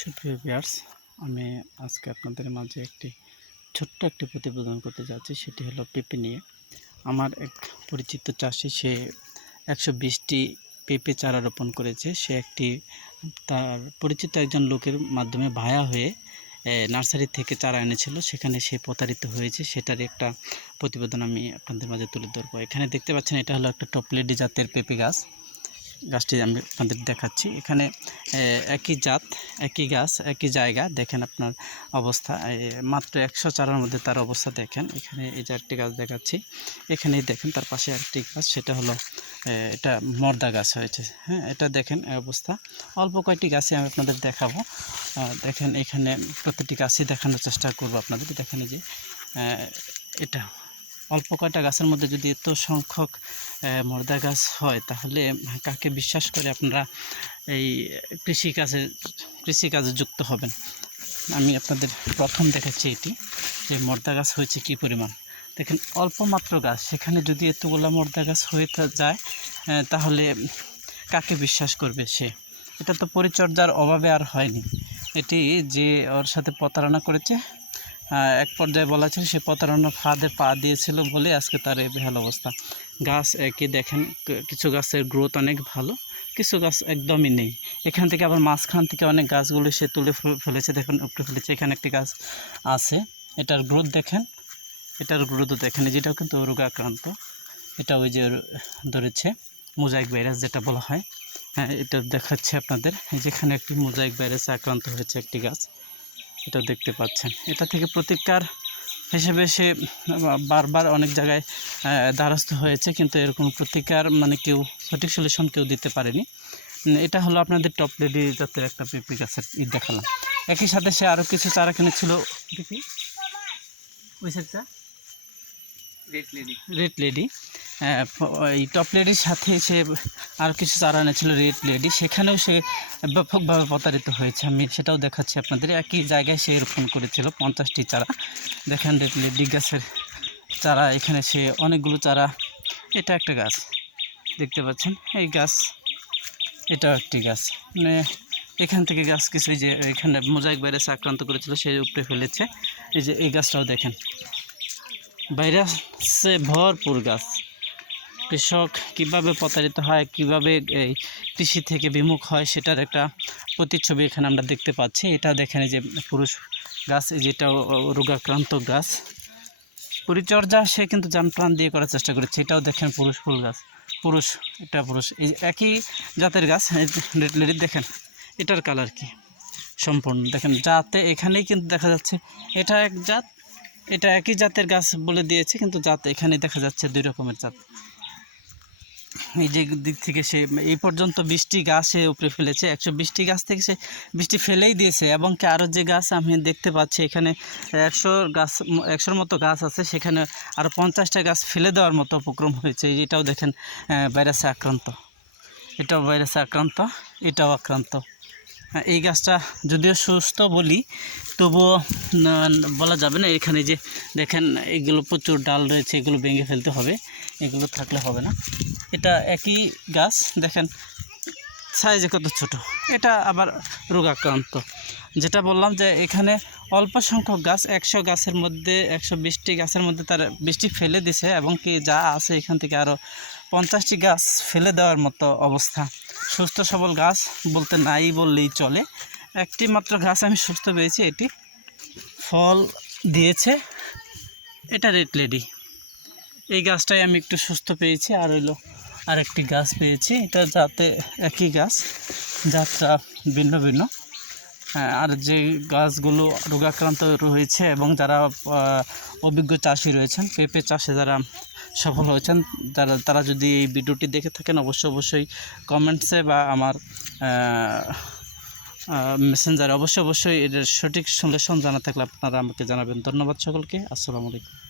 সুপ্রিয় বিয়ার্স আমি আজকে আপনাদের মাঝে একটি ছোট্ট একটি প্রতিবেদন করতে যাচ্ছি। সেটি হলো পেঁপে নিয়ে। আমার এক পরিচিত চাষি, সে একশো বিশটি পেঁপে চারা রোপণ করেছে। সে একটি, তার পরিচিত একজন লোকের মাধ্যমে ভায়া হয়ে নার্সারি থেকে চারা এনেছিল। সেখানে সে প্রতারিত হয়েছে। সেটার একটা প্রতিবেদন আমি আপনাদের মাঝে তুলে ধরবো। এখানে দেখতে পাচ্ছেন, এটা হলো একটা টপলেডি জাতের পেঁপে গাছ। গাছটি আমি আপনাদের দেখাচ্ছি। এখানে একই জাত, একই গাছ, একই জায়গা। দেখেন আপনার অবস্থা। মাত্র একশো চারার মধ্যে তার অবস্থা দেখেন। এখানে এই যে একটি গাছ দেখাচ্ছি। এখানেই দেখেন তার পাশে আরেকটি গাছ। সেটা হলো এটা মর্দা গাছ হয়েছে। হ্যাঁ এটা দেখেন অবস্থা। অল্প কয়েকটি গাছে আমি আপনাদের দেখাবো। দেখেন এখানে প্রতিটি গাছই দেখানোর চেষ্টা করব আপনাদের। দেখেন যে এটা অল্প কয়টা গাছের মধ্যে যদি এত সংখ্যক মর্দা গাছ হয়, তাহলে কাকে বিশ্বাস করে আপনারা এই কৃষিকাজে কৃষিকাজে যুক্ত হবেন? আমি আপনাদের প্রথম দেখাচ্ছি এটি, যে মর্দা গাছ হয়েছে কি পরিমাণ। দেখেন, অল্প মাত্র গাছ, সেখানে যদি এতগুলা মর্দা গাছ হয়ে যায় তাহলে কাকে বিশ্বাস করবে সে? এটা তো পরিচর্যার অভাবে আর হয়নি। এটি যে ওর সাথে প্রতারণা করেছে এক পর্যায়ে বলা ছিল, সে প্রতারণা ফাঁদে পা দিয়েছিল বলে আজকে তার এই বেহাল অবস্থা। গাছ একই দেখেন কিছু গাছের গ্রোথ অনেক ভালো, কিছু গাছ একদমই নেই। এখান থেকে আবার মাঝখান থেকে অনেক গাছগুলো সে তুলে ফেলেছে, দেখেন, উপরে ফেলেছে, এখানে একটি গাছ আছে। এটার গ্রোথ দেখেন, এটার গ্রোথ দেখেন যেটাও কিন্তু রোগাক্রান্ত এটা ওই যে ধরেছে মোজাইক ভাইরাস যেটা বলা হয়। হ্যাঁ এটা দেখাচ্ছে আপনাদের। যেখানে একটি মোজাইক ভাইরাসে আক্রান্ত হয়েছে একটি গাছ। এটা দেখতে পাচ্ছেন। এটা থেকে প্রতিকার হিসেবে সে বারবার অনেক জায়গায় দ্বারস্থ হয়েছে, কিন্তু এরকম প্রতিকার মানে কেউ, সঠিক সলিউশন কেউ দিতে পারেনি। এটা হলো আপনাদের টপ লেডি জাতের একটা পেঁপে গাছের ঈদ দেখালাম। একই সাথে সে আরও কিছু চারা কিনেছিল দেখি। ওই সাইডটা রেড লেডি লেডি এই টপ লেডির সাথে সে আর কিছু চারা এনেছিল রেড লেডি সেখানেও সে ব্যাপকভাবে প্রতারিত হয়েছে। আমি সেটাও দেখাচ্ছি আপনাদের। একই জায়গায় সে রোপণ করেছিল পঞ্চাশটি চারা। দেখেন রেড লেডি গাছের চারা। এখানে সে অনেকগুলো চারা। এটা একটা গাছ। দেখতে পাচ্ছেন? এই গাছ, এটাও একটি গাছ। মানে এখান থেকে গাছ কিছু যে এখানে মোজাইক ভাইরাস আক্রান্ত করেছিল, সে উপরে ফেলেছে। এই যে এই গাছটাও দেখেন। ভাইরাসে ভরপুর গাছ। কৃষক কীভাবে প্রতারিত হয়, কীভাবে এই কৃষি থেকে বিমুখ হয়, সেটার একটা প্রতিচ্ছবি এখানে আমরা দেখতে পাচ্ছি। এটা দেখেন যে পুরুষ গাছ যেটা রোগাক্রান্ত গাছ। পরিচর্যা সে কিন্তু প্রাণ দিয়ে করার চেষ্টা করেছে। এটাও দেখেন পুরুষ ফুল গাছ। পুরুষ, এটা পুরুষ। এই একই জাতের গাছ লেডি, দেখেন, এটার কালার কি সম্পূর্ণ। দেখেন, জাতে এখানেই কিন্তু দেখা যাচ্ছে, এটা এক জাত এটা একই জাতের গাছ বলে দিয়েছে, কিন্তু জাত এখানে দেখা যাচ্ছে দুই রকমের জাত। এই যে দিক থেকে সে, এই পর্যন্ত বৃষ্টি গাছ উপরে ফেলেছে, একশো বৃষ্টি গাছ থেকে সে বৃষ্টি ফেলেই দিয়েছে, এবং কি আরও যে গাছ আমি দেখতে পাচ্ছি, এখানে একশো গাছ, একশোর মতো গাছ আছে, সেখানে আরও পঞ্চাশটা গাছ ফেলে দেওয়ার মতো উপক্রম হয়েছে। এটাও দেখেন ভাইরাসে আক্রান্ত। এটাও ভাইরাসে আক্রান্ত, এটাও আক্রান্ত। এই গাছটা যদিও সুস্থ বলি, তবুও বলা যাবে না এখানে যে দেখেন এগুলো প্রচুর ডাল রয়েছে, এগুলো ভেঙে ফেলতে হবে, এগুলো থাকলে হবে না। এটা একই গাছ, দেখেন সাইজে কত ছোট। এটা আবার রোগাক্রান্ত। যেটা বললাম যে এখানে অল্প সংখ্যক গাছ, একশো গাছের মধ্যে, একশো বিশটি গাছের মধ্যে তার বৃষ্টি ফেলে দিছে এবং কি যা আছে এখান থেকে আরও পঞ্চাশটি গাছ ফেলে দেওয়ার মতো অবস্থা। সুস্থ সবল গাছ বলতে নাই বললেই চলে। একটি মাত্র গাছ আমি সুস্থ পেয়েছি এটি ফল দিয়েছে। এটা রেড লেডি। এই গাছটাই আমি একটু সুস্থ পেয়েছি আর হইল আরেকটি গাছ পেয়েছি। এটা যাতে একই গাছ যাত্রা ভিন্ন ভিন্ন। হ্যাঁ, আর যে গাছগুলো রোগাক্রান্ত রয়েছে এবং যারা অভিজ্ঞ চাষি রয়েছেন পেঁপে চাষে যারা সফল হয়েছেন, তারা তারা যদি এই ভিডিওটি দেখে থাকেন, অবশ্যই অবশ্যই কমেন্টসে বা আমার মেসেঞ্জারে অবশ্যই অবশ্যই এর সঠিক সলিউশন জানা থাকলে আপনারা আমাকে জানাবেন। ধন্যবাদ সকলকে, আসসালামু আলাইকুম।